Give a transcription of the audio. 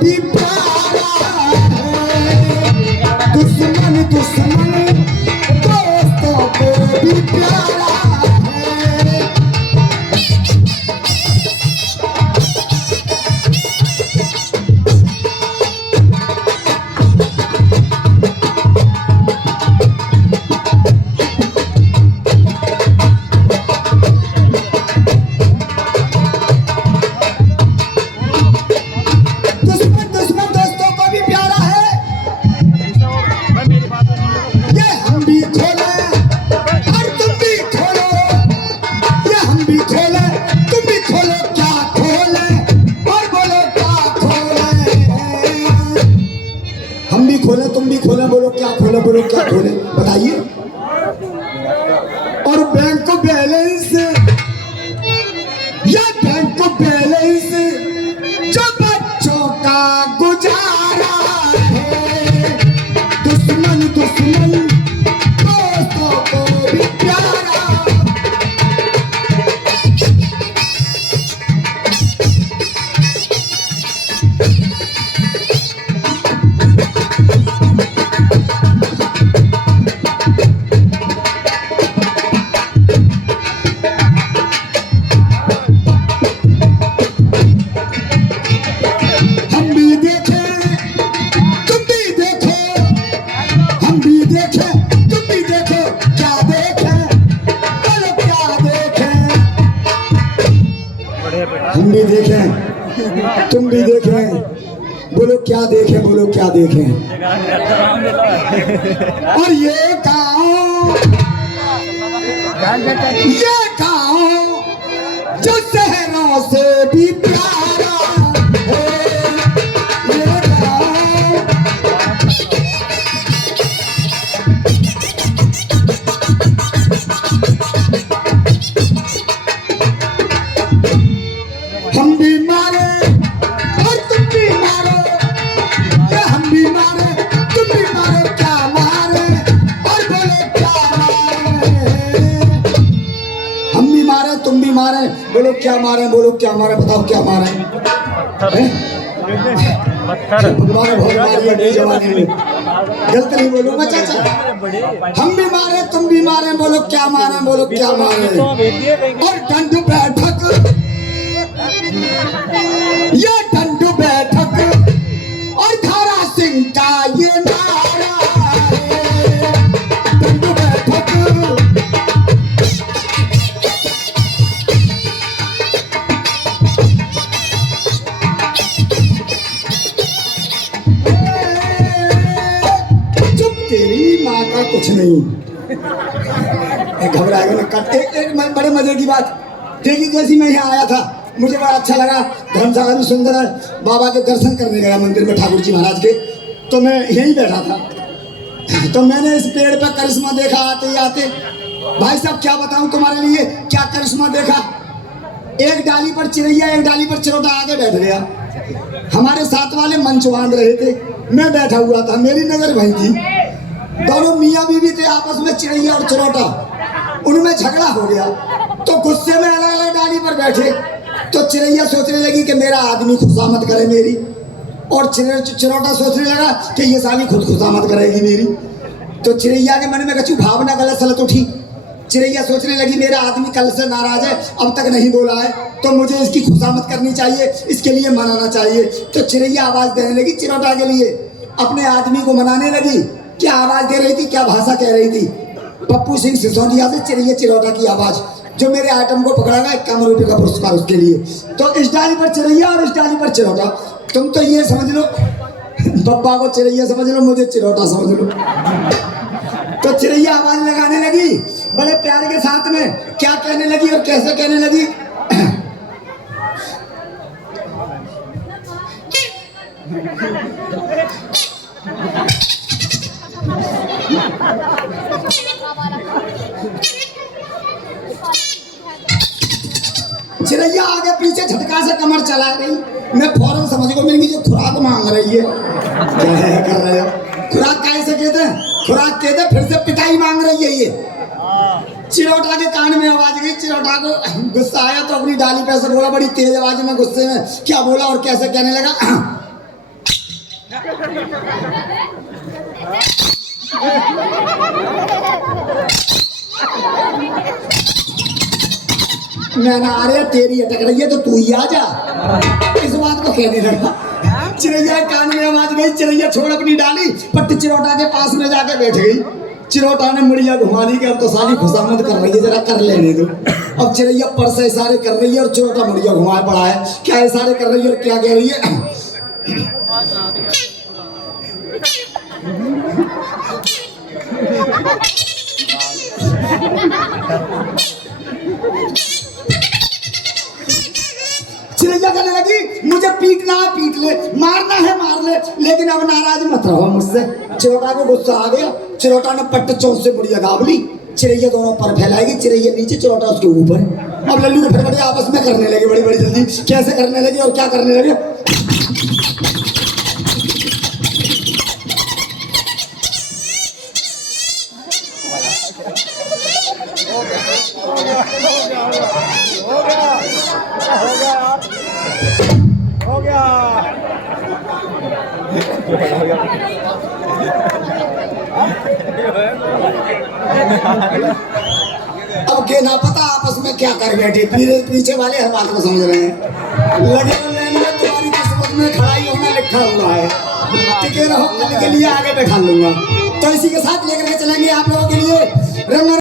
भी प्यारा है, दुश्मन दुश्मन दोस्तों को भी प्यारा है। खोले तुम भी खोले, बोलो क्या खोले, बोलो क्या खोले, बताइए। और बैंक बैलेंस या बैंक बैलेंस जो बच्चों का गुजारा है, दुश्मन दुश्मन दोस्तों को भी प्यारा। हम भी देखें तुम भी देखें, बोलो क्या देखें, बोलो क्या देखें। और ये गाँव जो शहरों से भी प्यारा है, ये गाँव हम भी मारे और तुम भी मारो, या हम भी मारे तुम भी मारो, क्या मारे और बोलो क्या मारे। हम भी मारे तुम भी मारे, बोलो क्या मारे, बोलो क्या मारे, बताओ क्या मारे। भगवान बहुत जवानी में गलत नहीं बोलूंगा चाचा। हम भी मारे तुम भी मारे, बोलो क्या मारे, बोलो क्या मारे। और दंड बैठक ये दंड बैठक और धारा सिंह का ये नारा है, दंड बैठक। चुप, तेरी माँ का कुछ नहीं, घबराएगा ना। एक बड़े मजे की बात देखी, जैसी मैं यहाँ आया था मुझे बड़ा अच्छा लगा, धर्मशाला भी सुंदर है। बाबा के दर्शन करने गया मंदिर में ठाकुर जी महाराज के, तो मैं यहीं बैठा था, तो मैंने इस पेड़ पर करिश्मा देखा आते ही आते। भाई साहब क्या बताऊं तुम्हारे लिए क्या करिश्मा देखा। एक डाली पर चिड़ैया, एक डाली पर चिरोटा आगे बैठ गया। हमारे साथ वाले मंच बांध रहे थे, मैं बैठा हुआ था, मेरी नजर वहीं थी। दोनों मियाँ बीवी थे आपस में, चिड़ैया और चिरोटा, उनमें झगड़ा हो गया। तो गुस्से में अलग अलग डाली पर बैठे। तो चिड़ैया सोचने लगी कि मेरा आदमी खुशामद करे मेरी, और चिरोटा सोचने लगा कि ये साली खुद खुशामद करेगी मेरी। तो चिड़ैया के मन में कछु भावना गलत सलत उठी। चिड़ैया सोचने लगी मेरा आदमी कल से नाराज है, अब तक नहीं बोला है, तो मुझे इसकी खुशामद करनी चाहिए, इसके लिए मनाना चाहिए। तो चिड़ैया आवाज देने लगी चिरोटा के लिए, अपने आदमी को मनाने लगी। क्या आवाज दे रही थी, क्या भाषा कह रही थी? पप्पू सिंह सिसोदिया से चिड़ैया चिरोटा की आवाज, जो मेरे आइटम को पकड़ागा 51 रुपये का पुरस्कार उसके लिए। तो इस डाली पर चिड़ैया और इस डाली पर चिरोटा। तुम तो ये समझ लो, पप्पा को चिड़ैया समझ लो, मुझे चिरोटा समझ लो। तो चिड़ैया आवाज लगाने लगी बड़े प्यार के साथ में, क्या कहने लगी और कैसे कहने लगी। चिड़ैया आगे पीछे झटका से कमर चला रही। मैं फौरन समझ को मिल गई जो खुराक मांग रही है। क्या कर रहे हो? खुराक कैसे कहते हैं? खुराक कहते फिर से पिटाई मांग रही है ये। चिरोटा के कान में आवाज गई, चिरोटा को गुस्सा आया तो अपनी डाली पे से बोला बड़ी तेज आवाज में, गुस्से में क्या बोला और कैसे कहने लगा। मैं ना आ रहा तेरी अटक रही है तो तू ही आ जा। इस बात को कहने लगा। चिरैया कान में आवाज गई, चिरैया छोड़ अपनी डाली, पट्टी चिरोटा के पास में जाके बैठ गई। चिरोटा ने मुड़िया घुमा ली कि अब तो साली खुशामद कर रही है, जरा कर लेने दो। अब चिरैया पर से इशारे कर रही है और चिरोटा मुड़िया घुमाए पड़ा है। क्या इशारे कर रही है और क्या कह रही है? चिरैया कहने लगी मुझे पीटना है पीट ले, मारना है मार ले, लेकिन अब नाराज मत रहो मुझसे। चिरोटा को गुस्सा आ गया। चिरोटा ने पट्ट चौंक से मुड़िया दाब ली। चिरैया दोनों पर फैलाएगी, चिरैया नीचे, चिरोटा उसके ऊपर। अब लल्लू के फटफटे आपस में करने लगे बड़ी बड़ी जल्दी। कैसे करने लगे और क्या करने लगे? हो गया। अब के ना पता आपस में क्या कर बैठे, पीछे वाले हर बात को समझ रहे हैं। लगे में तुम्हारी किस्मत में खड़ाई होना लिखा हुआ है, टिके रहो, कल के लिए आगे बैठा लूंगा। तो इसी के साथ लेकर के चलेंगे आप लोगों के लिए रंग